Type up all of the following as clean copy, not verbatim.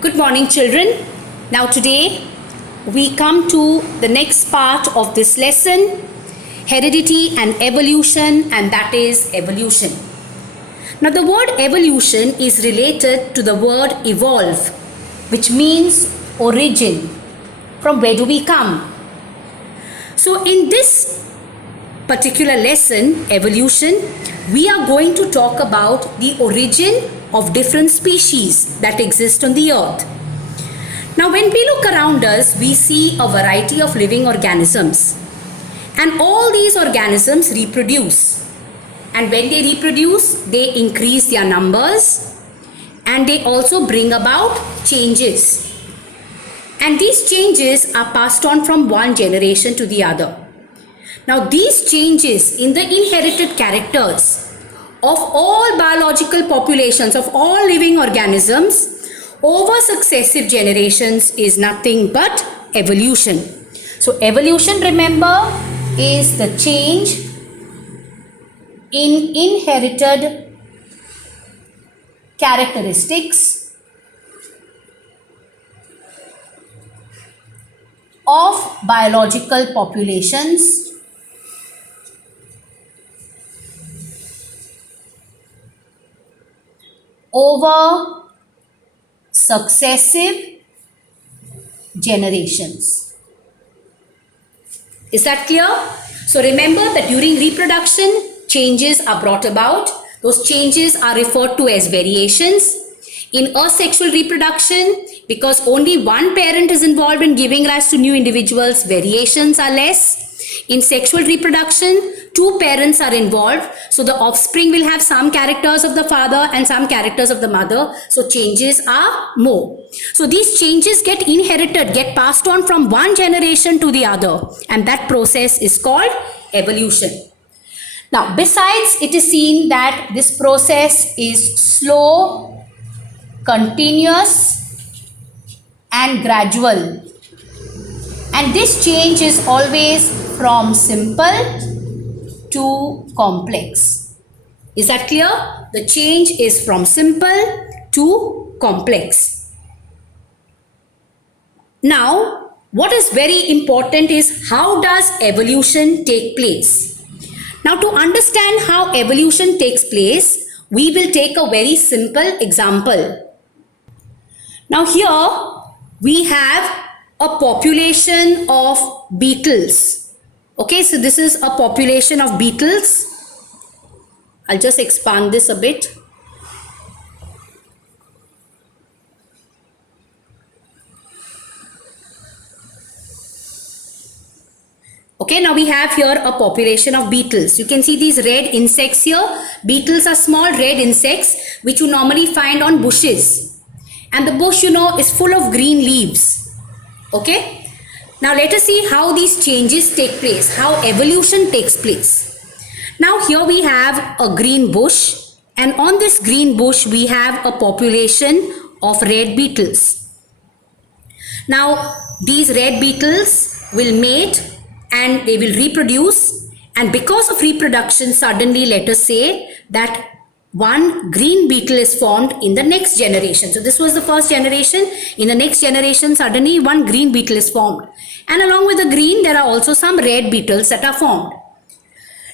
Good morning, children. Now, today we come to the next part of this lesson, heredity and evolution, and that is evolution. Now, the word evolution is related to the word evolve, which means origin. From where do we come? So, in this particular lesson, evolution, we are going to talk about the origin of different species that exist on the earth. Now, when we look around us, we see a variety of living organisms, and all these organisms reproduce. And when they reproduce, they increase their numbers, and they also bring about changes. And these changes are passed on from one generation to the other. Now, these changes in the inherited characters of all biological populations, of all living organisms, over successive generations is nothing but evolution. So, evolution, remember, is the change in inherited characteristics of biological populations over successive generations. Is that clear? So remember that during reproduction, changes are brought about. Those changes are referred to as variations. In asexual reproduction, because only one parent is involved in giving rise to new individuals, variations are less. In sexual reproduction, two parents are involved, so the offspring will have some characters of the father and some characters of the mother, so changes are more. So these changes get inherited, get passed on from one generation to the other, and that process is called evolution. Now, besides, it is seen that this process is slow, continuous, and gradual. And this change is always from simple to complex. Is that clear? The change is from simple to complex. Now, what is very important is how does evolution take place? Now, to understand how evolution takes place, we will take a very simple example. Now, here we have a population of beetles. Okay, so this is a population of beetles. I'll just expand this a bit. Okay, now we have here a population of beetles. You can see these red insects here. Beetles are small red insects which you normally find on bushes. And the bush, is full of green leaves. Okay, now let us see how these changes take place, how evolution takes place. Now here we have a green bush, and on this green bush we have a population of red beetles. Now these red beetles will mate and they will reproduce, and because of reproduction, suddenly let us say that one green beetle is formed in the next generation. So this was the first generation. In the next generation, suddenly one green beetle is formed. And along with the green, there are also some red beetles that are formed.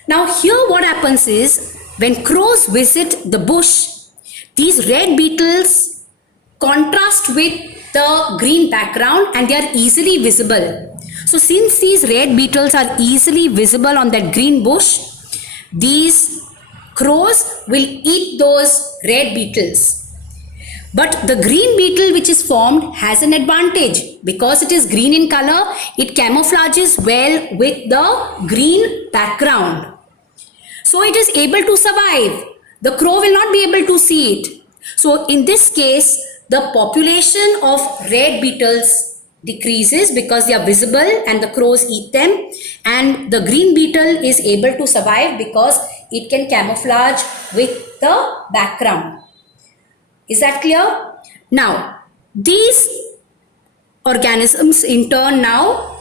Now here what happens is, when crows visit the bush, these red beetles contrast with the green background and they are easily visible. So since these red beetles are easily visible on that green bush, these crows will eat those red beetles. But the green beetle which is formed has an advantage. Because it is green in color, it camouflages well with the green background. So it is able to survive. The crow will not be able to see it. So in this case, the population of red beetles decreases because they are visible and the crows eat them, and the green beetle is able to survive because it can camouflage with the background. Is that clear? Now, these organisms in turn now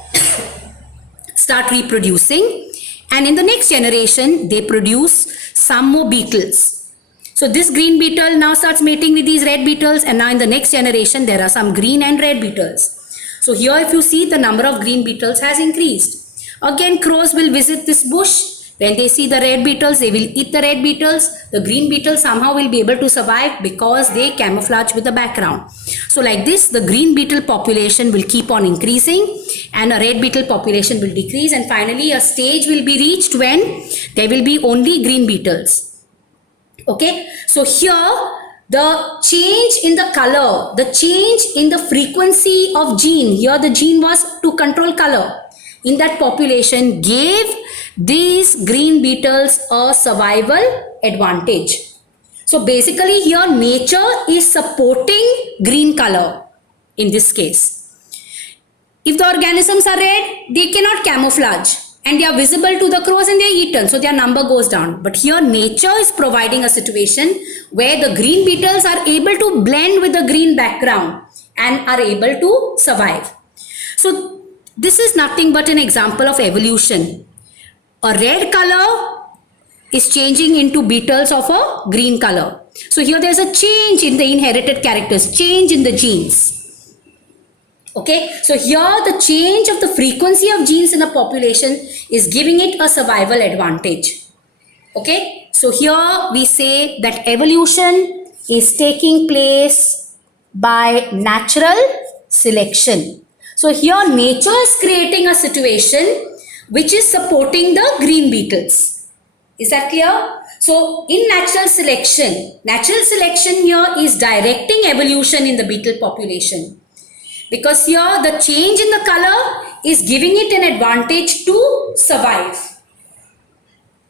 start reproducing, and in the next generation they produce some more beetles. So this green beetle now starts mating with these red beetles, and now in the next generation there are some green and red beetles. So here if you see, the number of green beetles has increased. Again, crows will visit this bush. When they see the red beetles, they will eat the red beetles. The green beetles somehow will be able to survive because they camouflage with the background. So like this, the green beetle population will keep on increasing and a red beetle population will decrease, and finally a stage will be reached when there will be only green beetles. Okay, so here the change in the color, the change in the frequency of gene, here the gene was to control color, in that population gave these green beetles a survival advantage. So basically here nature is supporting green color in this case. If the organisms are red, they cannot camouflage and they are visible to the crows and they are eaten, so their number goes down. But here nature is providing a situation where the green beetles are able to blend with the green background and are able to survive. So this is nothing but an example of evolution. A red color is changing into beetles of a green color. So here there is a change in the inherited characters, change in the genes. Okay, so here the change of the frequency of genes in a population is giving it a survival advantage. Okay, so here we say that evolution is taking place by natural selection. So here nature is creating a situation which is supporting the green beetles. Is that clear? So in natural selection here is directing evolution in the beetle population. Because here the change in the color is giving it an advantage to survive.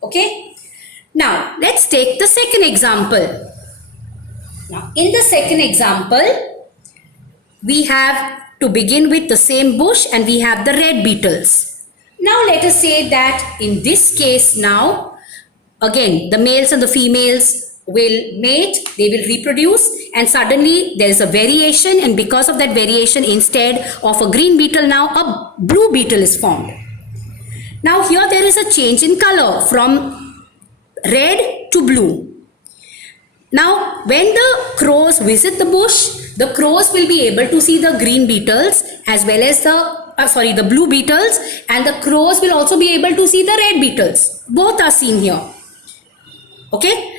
Okay. Now let's take the second example. Now in the second example, we have to begin with the same bush and we have the red beetles. Now let us say that in this case now, again the males and the females will mate, they will reproduce, and suddenly there is a variation, and because of that variation, instead of a green beetle now a blue beetle is formed. Now here there is a change in color from red to blue. Now when the crows visit the bush, the crows will be able to see the green beetles as well as the blue beetles, and the crows will also be able to see the red beetles. Both are seen here. Okay.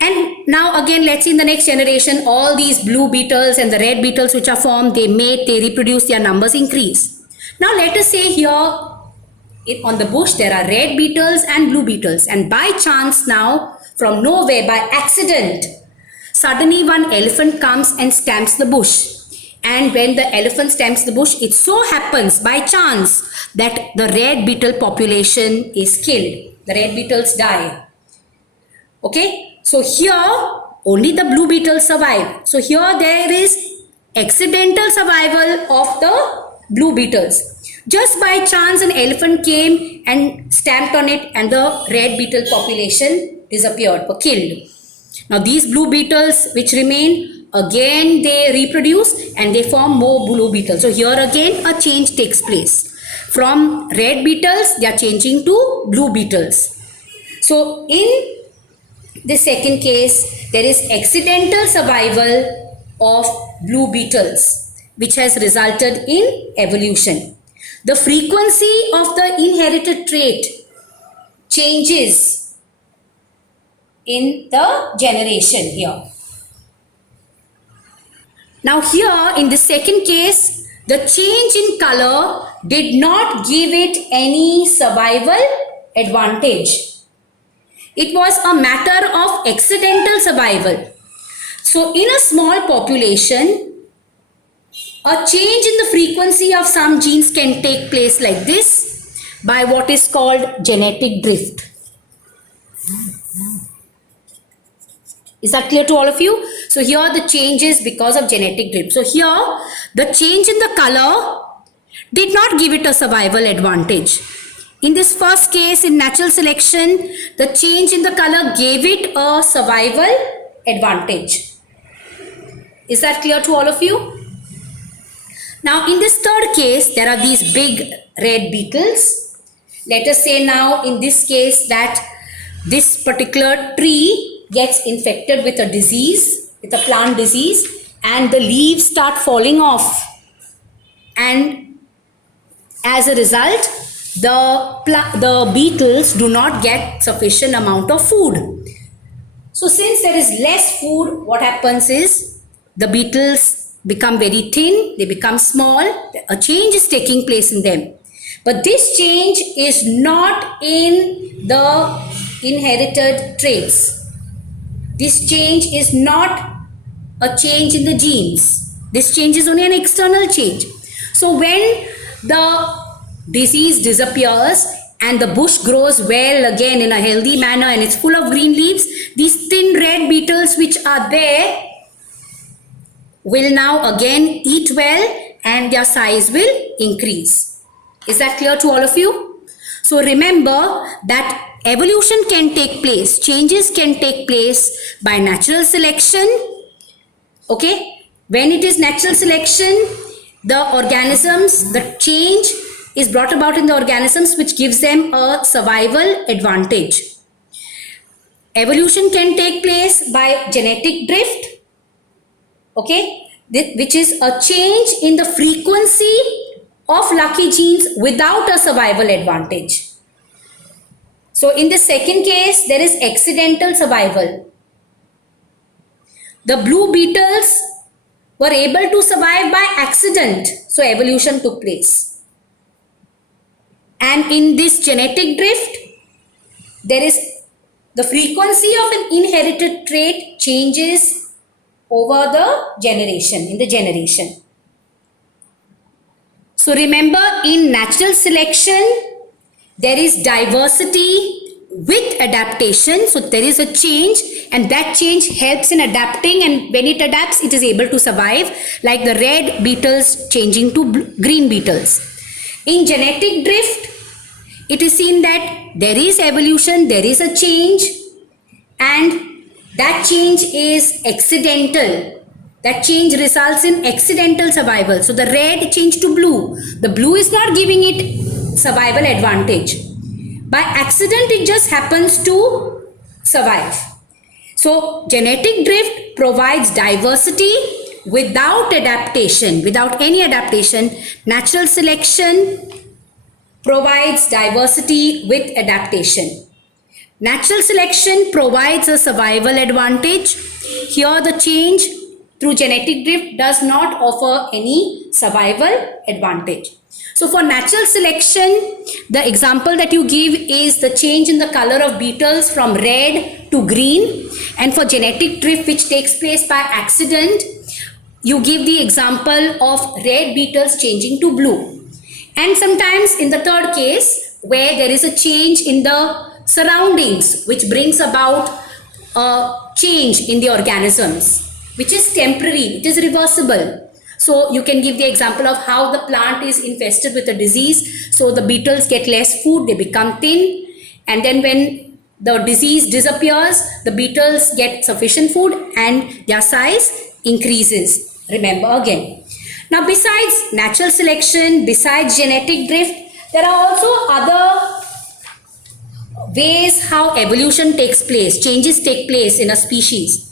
And now again, let's see in the next generation, all these blue beetles and the red beetles which are formed, they mate, they reproduce, their numbers increase. Now let us say here on the bush there are red beetles and blue beetles, and by chance now, from nowhere, by accident, suddenly one elephant comes and stamps the bush. And when the elephant stamps the bush, it so happens by chance that the red beetle population is killed. The red beetles die. Okay, so here only the blue beetles survive. So here there is accidental survival of the blue beetles. Just by chance an elephant came and stamped on it and the red beetle population disappeared or killed. Now these blue beetles which remain, again they reproduce and they form more blue beetles. So here again a change takes place. From red beetles they are changing to blue beetles. So in the second case there is accidental survival of blue beetles which has resulted in evolution. The frequency of the inherited trait changes in the generation here. Now here in the second case, the change in color did not give it any survival advantage. It was a matter of accidental survival. So in a small population, a change in the frequency of some genes can take place like this by what is called genetic drift. Is that clear to all of you? So here the change is because of genetic drift. So here the change in the color did not give it a survival advantage. In this first case in natural selection, the change in the color gave it a survival advantage. Is that clear to all of you? Now in this third case, there are these big red beetles. Let us say now in this case that this particular tree gets infected with a disease, with a plant disease, and the leaves start falling off. And as a result, the beetles do not get sufficient amount of food. So since there is less food, what happens is the beetles become very thin, they become small, a change is taking place in them. But this change is not in the inherited traits. This change is not a change in the genes. This change is only an external change. So when the disease disappears and the bush grows well again in a healthy manner and it's full of green leaves, these thin red beetles which are there will now again eat well and their size will increase. Is that clear to all of you? So remember that evolution can take place, changes can take place by natural selection. Okay, when it is natural selection, the organisms, the change is brought about in the organisms which gives them a survival advantage. Evolution can take place by genetic drift, okay, which is a change in the frequency of lucky genes without a survival advantage. So in the second case, there is accidental survival. The blue beetles were able to survive by accident, so evolution took place. And in this genetic drift, there is the frequency of an inherited trait changes over the generation, in the generation. So remember, in natural selection, there is diversity with adaptation. So there is a change and that change helps in adapting, and when it adapts, it is able to survive, like the red beetles changing to green beetles. In genetic drift, it is seen that there is evolution, there is a change, and that change is accidental. That change results in accidental survival. So the red changed to blue. The blue is not giving it survival advantage. By accident, it just happens to survive. So genetic drift provides diversity without adaptation, without any adaptation. Natural selection provides diversity with adaptation. Natural selection provides a survival advantage. Here the change through genetic drift does not offer any survival advantage. So for natural selection, the example that you give is the change in the color of beetles from red to green. And for genetic drift, which takes place by accident, you give the example of red beetles changing to blue. And sometimes in the third case, where there is a change in the surroundings, which brings about a change in the organisms, which is temporary, it is reversible. So you can give the example of how the plant is infested with a disease. So the beetles get less food, they become thin. And then when the disease disappears, the beetles get sufficient food and their size increases. Remember again. Now besides natural selection, besides genetic drift, there are also other ways how evolution takes place, changes take place in a species.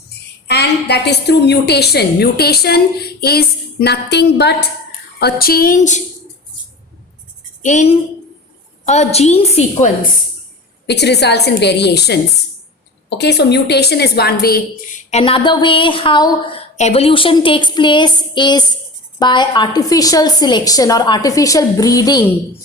And that is through mutation. Mutation is nothing but a change in a gene sequence which results in variations. Okay, so mutation is one way. Another way how evolution takes place is by artificial selection or artificial breeding.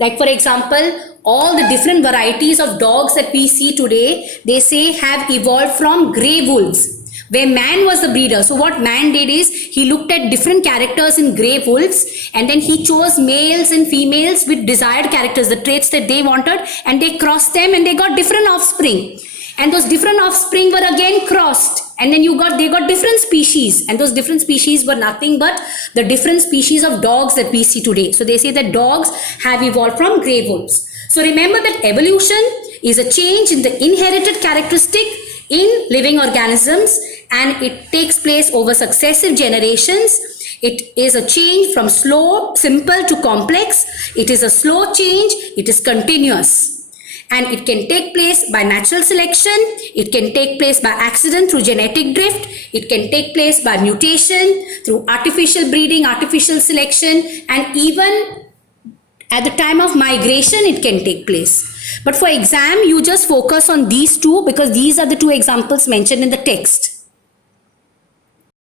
Like for example, all the different varieties of dogs that we see today, they say have evolved from grey wolves, where man was the breeder. So what man did is he looked at different characters in grey wolves and then he chose males and females with desired characters, the traits that they wanted, and they crossed them and they got different offspring. And those different offspring were again crossed, and then they got different species, and those different species were nothing but the different species of dogs that we see today. So they say that dogs have evolved from grey wolves. So remember that evolution is a change in the inherited characteristic in living organisms, and it takes place over successive generations. It is a change from simple to complex. It is a slow change. It is continuous. And it can take place by natural selection, it can take place by accident through genetic drift, it can take place by mutation, through artificial breeding, artificial selection, and even at the time of migration it can take place. But for exam, you just focus on these two because these are the two examples mentioned in the text.